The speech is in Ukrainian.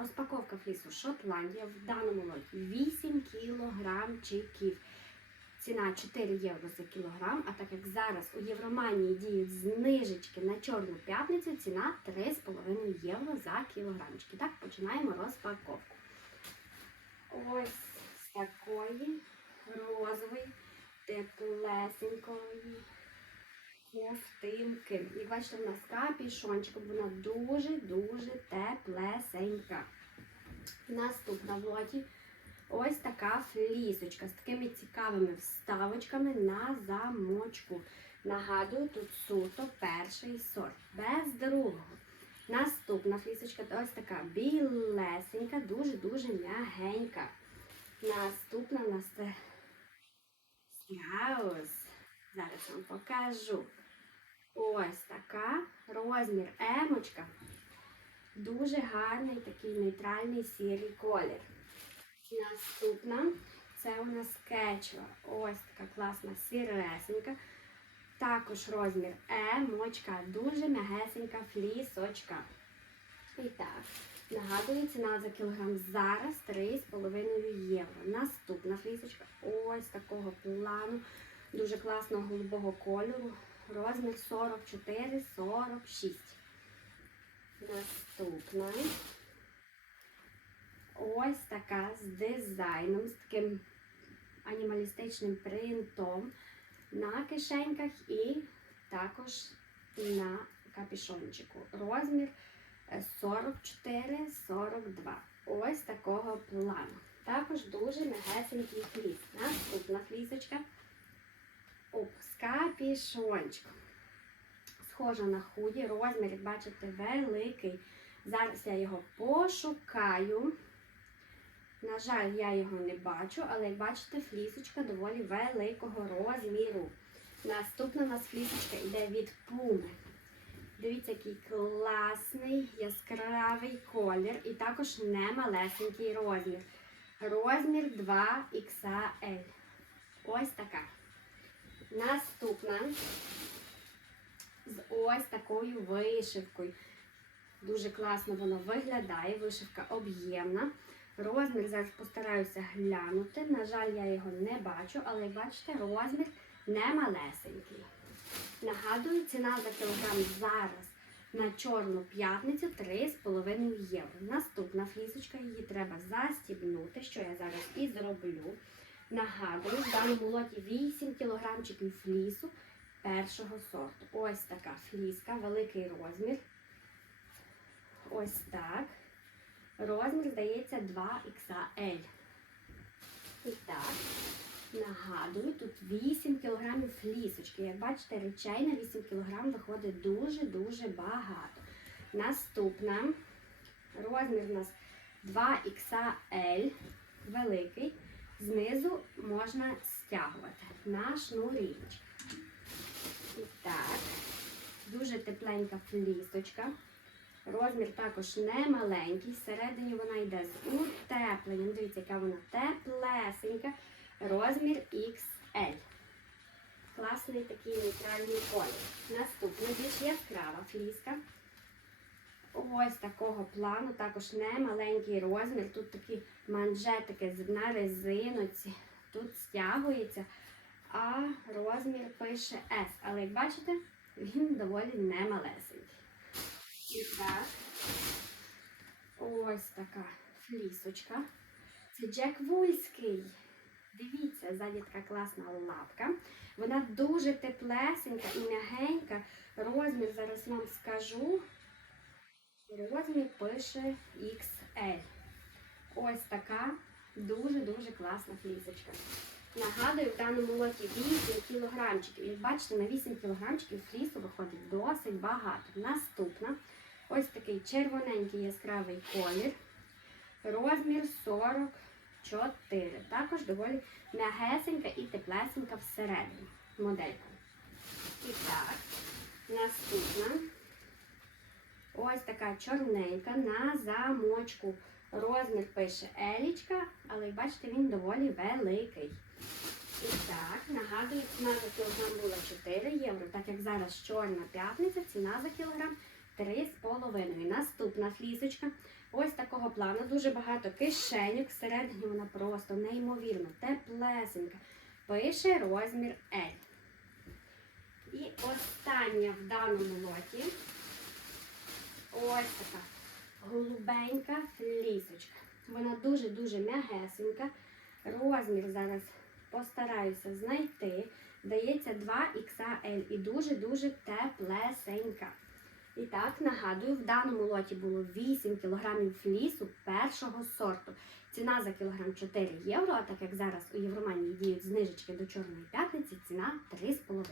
Розпаковка флісу Шотландія в даному лоті 8 кілограмчиків. Ціна 4 євро за кілограм, а так як зараз у Євроманії діють знижечки на Чорну п'ятницю, ціна 3,5 євро за кілограмчики. Так, починаємо розпаковку. Ось такої розової, теплесенької ковтинки. Як бачите, в нас капішончик, вона дуже-дуже теплесенька. Наступна в лоті ось така флісочка з такими цікавими вставочками на замочку. Нагадую, тут суто перший сорт, без другого. Наступна флісочка ось така білесенька, дуже-дуже м'ягенька. Наступна у нас страус. Зараз вам покажу. Ось така розмір емочка. Дуже гарний такий нейтральний сірий колір. Наступна це у нас кетчуа. Ось така класна сіресенька. Також розмір емочка. Дуже м'ягесенька флісочка. І так, нагадую, ціна за кілограм зараз 3,5 євро. Наступна флісочка ось такого плану. Дуже класного голубого кольору. Розмір 44-46. Наступна. Ось така з дизайном, з таким анімалістичним принтом на кишеньках і також на капішончику. Розмір е, 44-42. Ось такого плану. Також дуже мягесенький фліс. Наступна флісочка. Оп, з капішончиком. Схожа на худі, розмір, як бачите, великий. Зараз я його пошукаю. На жаль, я його не бачу, але як бачите, флісочка доволі великого розміру. Наступна у нас флісочка йде від пуми. Дивіться, який класний яскравий колір і також немалесенький розмір. Розмір 2XL. Ось така. Наступна з ось такою вишивкою. Дуже класно воно виглядає, вишивка об'ємна. Розмір зараз постараюся глянути. На жаль, я його не бачу, але як бачите, розмір не малесенький. Нагадую, ціна за кілограм зараз на чорну п'ятницю 3,5 євро. Наступна флісочка, її треба застібнути, що я зараз і зроблю. Нагадую, в даному лоті 8 кілограмчиків флісу першого сорту. Ось така фліска, великий розмір. Ось так. Розмір, здається, 2XL. І так, нагадую, тут 8 кг флісочки. Як бачите, речей на 8 кг виходить дуже-дуже багато. Наступна розмір у нас 2XL, великий. Знизу можна стягувати на шнурівочку. І так, дуже тепленька флісочка. Розмір також не маленький. Всередині вона йде з утепленням. Дивіться, яка вона теплесенька. Розмір XL. Класний такий нейтральний колір. Наступна більш яскрава фліска. Ось такого плану, також не маленький розмір. Тут такі манжетики на резиноці. Тут стягується, а розмір пише S. Але як бачите, він доволі немалесенький. І так, ось така флісочка. Це Джек Вульський. Дивіться, ззаді така класна лапка. Вона дуже теплесенька і м'ягенька. Розмір зараз вам скажу. Розмір пише XL. Ось така дуже-дуже класна флісочка. Нагадую, в даному лоті 8 кілограмчиків. Як бачите, на 8 кілограмчиків флісу виходить досить багато. Наступна ось такий червоненький яскравий колір. Розмір 44. Також доволі м'ягесенька і теплесенька всередині. Моделька. І так, наступна. Ось така чорненька на замочку. Розмір пише Елічка, але бачите, він доволі великий. І так, нагадую, ціна за кілограм була 4 євро, так як зараз чорна п'ятниця, ціна за кілограм 3,5. Наступна флісочка. Ось такого плану. Дуже багато кишеньок. Всередині вона просто неймовірно, теплесенька. Пише розмір L. І остання в даному лоті. Ось така голубенька флісочка. Вона дуже-дуже м'ягесенька. Розмір зараз постараюся знайти. Дається 2XL і дуже-дуже теплесенька. І так, нагадую, в даному лоті було 8 кг флісу першого сорту. Ціна за кілограм 4 євро, а так як зараз у Євроманії діють знижечки до Чорної п'ятниці, ціна 3,5.